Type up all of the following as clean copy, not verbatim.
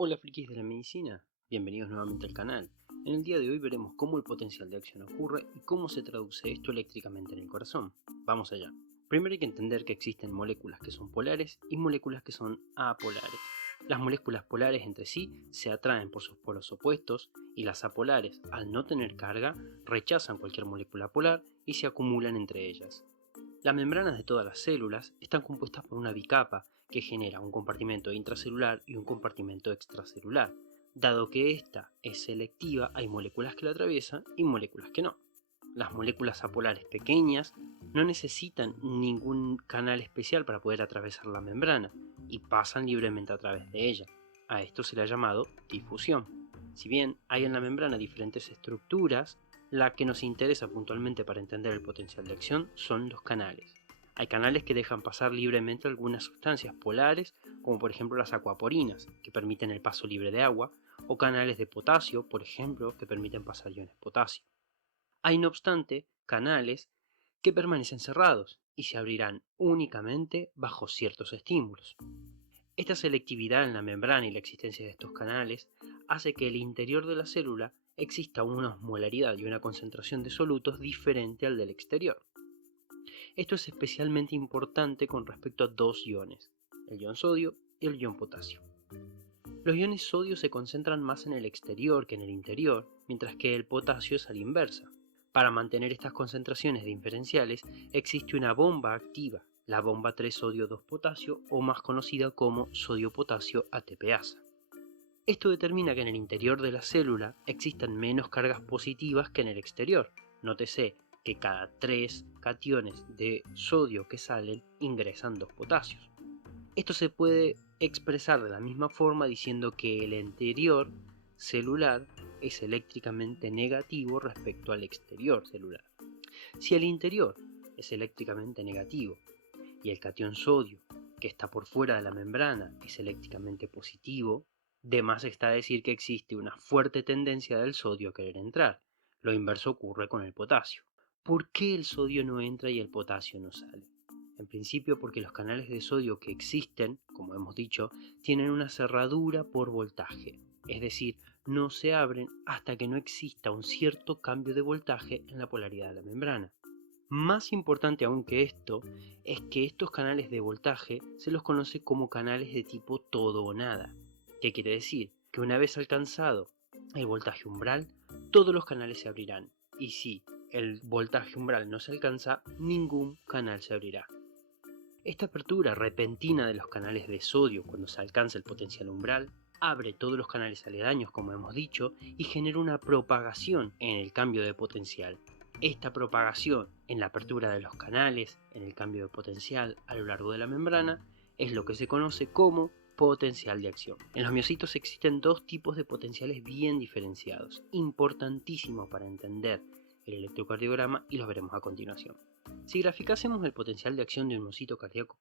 Hola frikis de la medicina, bienvenidos nuevamente al canal. En el día de hoy veremos cómo el potencial de acción ocurre y cómo se traduce esto eléctricamente en el corazón. Vamos allá. Primero hay que entender que existen moléculas que son polares y moléculas que son apolares. Las moléculas polares entre sí se atraen por sus polos opuestos y las apolares, al no tener carga, rechazan cualquier molécula polar y se acumulan entre ellas. Las membranas de todas las células están compuestas por una bicapa que genera un compartimento intracelular y un compartimento extracelular. Dado que esta es selectiva, hay moléculas que la atraviesan y moléculas que no. Las moléculas apolares pequeñas no necesitan ningún canal especial para poder atravesar la membrana y pasan libremente a través de ella. A esto se le ha llamado difusión. Si bien hay en la membrana diferentes estructuras, la que nos interesa puntualmente para entender el potencial de acción son los canales. Hay canales que dejan pasar libremente algunas sustancias polares, como por ejemplo las acuaporinas, que permiten el paso libre de agua, o canales de potasio, por ejemplo, que permiten pasar iones potasio. Hay no obstante canales que permanecen cerrados y se abrirán únicamente bajo ciertos estímulos. Esta selectividad en la membrana y la existencia de estos canales hace que el interior de la célula exista una osmolaridad y una concentración de solutos diferente al del exterior. Esto es especialmente importante con respecto a dos iones, el ion sodio y el ion potasio. Los iones sodio se concentran más en el exterior que en el interior, mientras que el potasio es a la inversa. Para mantener estas concentraciones diferenciales existe una bomba activa, la bomba 3 sodio 2 potasio o más conocida como sodio-potasio ATPasa. Esto determina que en el interior de la célula existan menos cargas positivas que en el exterior. Nótese que cada 3 cationes de sodio que salen ingresan 2 potasios. Esto se puede expresar de la misma forma diciendo que el interior celular es eléctricamente negativo respecto al exterior celular. Si el interior es eléctricamente negativo y el catión sodio, que está por fuera de la membrana, es eléctricamente positivo, de más está decir que existe una fuerte tendencia del sodio a querer entrar. Lo inverso ocurre con el potasio. ¿Por qué el sodio no entra y el potasio no sale? En principio porque los canales de sodio que existen, como hemos dicho, tienen una cerradura por voltaje, es decir, no se abren hasta que no exista un cierto cambio de voltaje en la polaridad de la membrana. Más importante aún que esto es que estos canales de voltaje se los conoce como canales de tipo todo o nada. ¿Qué quiere decir? Que una vez alcanzado el voltaje umbral, todos los canales se abrirán, y si el voltaje umbral no se alcanza, ningún canal se abrirá. Esta apertura repentina de los canales de sodio cuando se alcanza el potencial umbral abre todos los canales aledaños, como hemos dicho, y genera una propagación en el cambio de potencial. Esta propagación en la apertura de los canales, en el cambio de potencial a lo largo de la membrana, es lo que se conoce como potencial de acción. En los miocitos existen dos tipos de potenciales bien diferenciados, importantísimos para entender el electrocardiograma, y los veremos a continuación. Si graficásemos el potencial de acción de un miocito cardíaco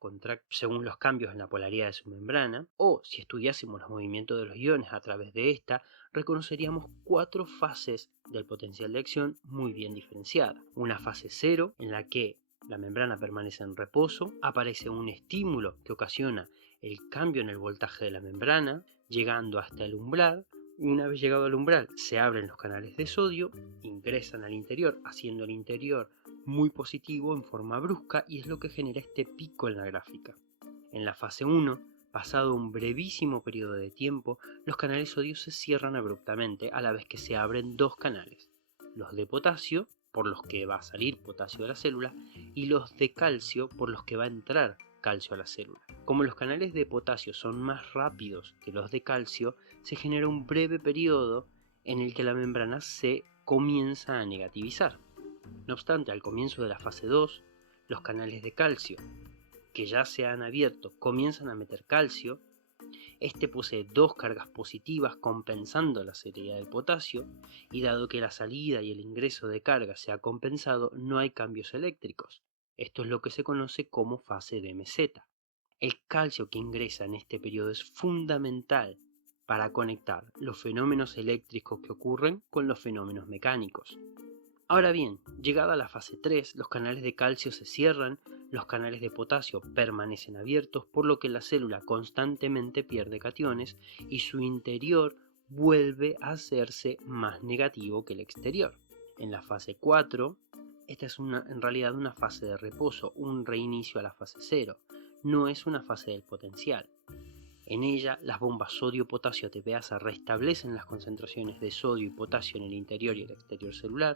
según los cambios en la polaridad de su membrana, o si estudiásemos los movimientos de los iones a través de esta, reconoceríamos cuatro fases del potencial de acción muy bien diferenciadas. Una fase 0, en la que la membrana permanece en reposo, aparece un estímulo que ocasiona el cambio en el voltaje de la membrana, llegando hasta el umbral. Una vez llegado al umbral, se abren los canales de sodio, ingresan al interior, haciendo el interior muy positivo en forma brusca, y es lo que genera este pico en la gráfica. En la fase 1, pasado un brevísimo periodo de tiempo, los canales sodio se cierran abruptamente a la vez que se abren dos canales, los de potasio, por los que va a salir potasio de la célula, y los de calcio, por los que va a entrar calcio a la célula. Como los canales de potasio son más rápidos que los de calcio, se genera un breve periodo en el que la membrana se comienza a negativizar. No obstante, al comienzo de la fase 2, los canales de calcio, que ya se han abierto, comienzan a meter calcio. Este posee dos cargas positivas compensando la salida del potasio, y dado que la salida y el ingreso de carga se ha compensado, no hay cambios eléctricos. Esto es lo que se conoce como fase de meseta. El calcio que ingresa en este periodo es fundamental para conectar los fenómenos eléctricos que ocurren con los fenómenos mecánicos. Ahora bien, llegada a la fase 3, los canales de calcio se cierran, Los canales de potasio permanecen abiertos, por lo que la célula constantemente pierde cationes y su interior vuelve a hacerse más negativo que el exterior. En la fase 4, esta es en realidad una fase de reposo, un reinicio a la fase 0, no es una fase del potencial. En ella, las bombas sodio-potasio ATPasa restablecen las concentraciones de sodio y potasio en el interior y el exterior celular,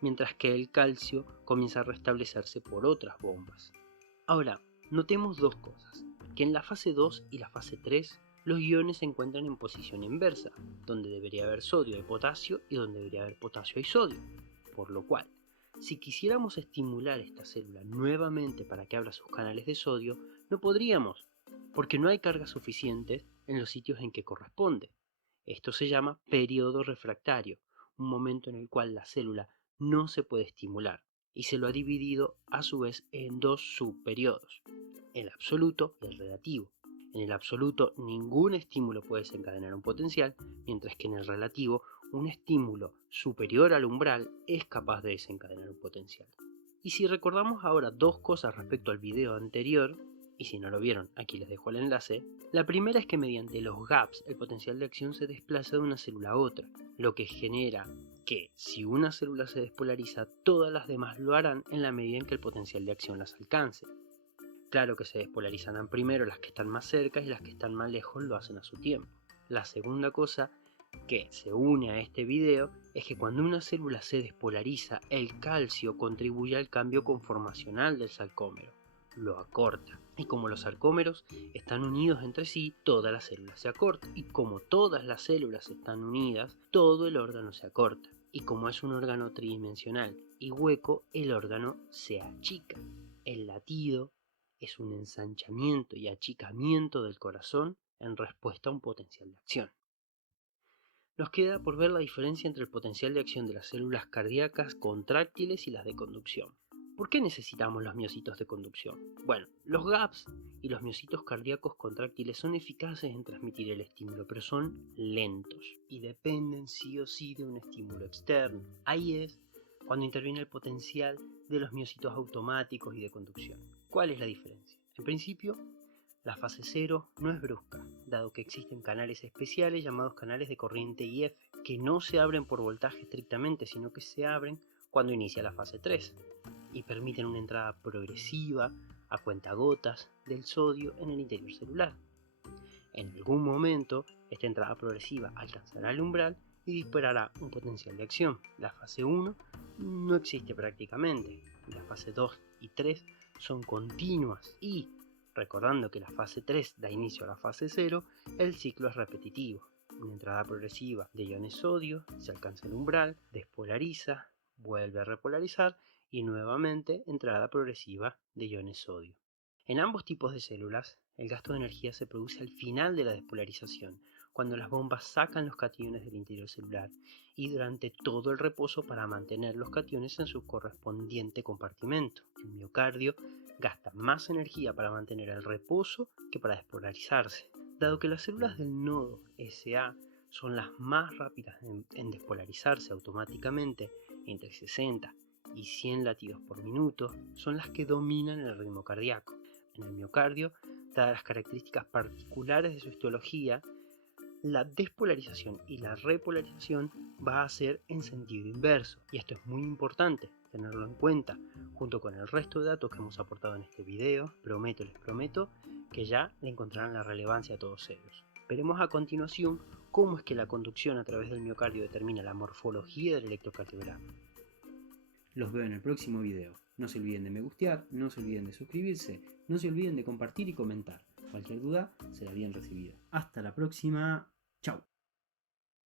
mientras que el calcio comienza a restablecerse por otras bombas. Ahora, notemos dos cosas, que en la fase 2 y la fase 3 los iones se encuentran en posición inversa, donde debería haber sodio y potasio y donde debería haber potasio y sodio, por lo cual, si quisiéramos estimular esta célula nuevamente para que abra sus canales de sodio, no podríamos, porque no hay cargas suficientes en los sitios en que corresponde. Esto se llama periodo refractario, un momento en el cual la célula no se puede estimular, y se lo ha dividido a su vez en dos subperiodos, el absoluto y el relativo. En el absoluto ningún estímulo puede desencadenar un potencial, mientras que en el relativo un estímulo superior al umbral es capaz de desencadenar un potencial. Y si recordamos ahora dos cosas respecto al video anterior, y si no lo vieron, aquí les dejo el enlace. La primera es que mediante los gaps el potencial de acción se desplaza de una célula a otra, lo que genera que si una célula se despolariza, todas las demás lo harán en la medida en que el potencial de acción las alcance. Claro que se despolarizarán primero las que están más cerca y las que están más lejos lo hacen a su tiempo. La segunda cosa que se une a este video es que cuando una célula se despolariza, el calcio contribuye al cambio conformacional del sarcómero, lo acorta. Y como los sarcómeros están unidos entre sí, toda la célula se acorta. Y como todas las células están unidas, todo el órgano se acorta. Y como es un órgano tridimensional y hueco, el órgano se achica. El latido es un ensanchamiento y achicamiento del corazón en respuesta a un potencial de acción. Nos queda por ver la diferencia entre el potencial de acción de las células cardíacas contráctiles y las de conducción. ¿Por qué necesitamos los miocitos de conducción? Bueno, los GAPs y los miocitos cardíacos contráctiles son eficaces en transmitir el estímulo, pero son lentos y dependen sí o sí de un estímulo externo. Ahí es cuando interviene el potencial de los miocitos automáticos y de conducción. ¿Cuál es la diferencia? En principio, la fase 0 no es brusca, dado que existen canales especiales llamados canales de corriente IF, que no se abren por voltaje estrictamente, sino que se abren cuando inicia la fase 3 y permiten una entrada progresiva a cuentagotas del sodio en el interior celular. En algún momento, esta entrada progresiva alcanzará el umbral y disparará un potencial de acción. La fase 1 no existe prácticamente, la fase 2 y 3 son continuas y, recordando que la fase 3 da inicio a la fase 0, el ciclo es repetitivo. Una entrada progresiva de iones sodio, se alcanza el umbral, despolariza, vuelve a repolarizar y nuevamente entrada progresiva de iones sodio. En ambos tipos de células, el gasto de energía se produce al final de la despolarización, cuando las bombas sacan los cationes del interior celular y durante todo el reposo para mantener los cationes en su correspondiente compartimento. El miocardio gasta más energía para mantener el reposo que para despolarizarse. Dado que las células del nodo SA son las más rápidas en despolarizarse automáticamente, entre 60 y 100 latidos por minuto, son las que dominan el ritmo cardíaco. En el miocardio, dadas las características particulares de su histología, la despolarización y la repolarización va a ser en sentido inverso, y esto es muy importante tenerlo en cuenta junto con el resto de datos que hemos aportado en este video. Les prometo que ya le encontrarán la relevancia a todos ellos. Veremos a continuación cómo es que la conducción a través del miocardio determina la morfología del electrocardiograma. Los veo en el próximo video. No se olviden de me gustear, no se olviden de suscribirse, no se olviden de compartir y comentar. Cualquier duda será bien recibida. Hasta la próxima. Chau.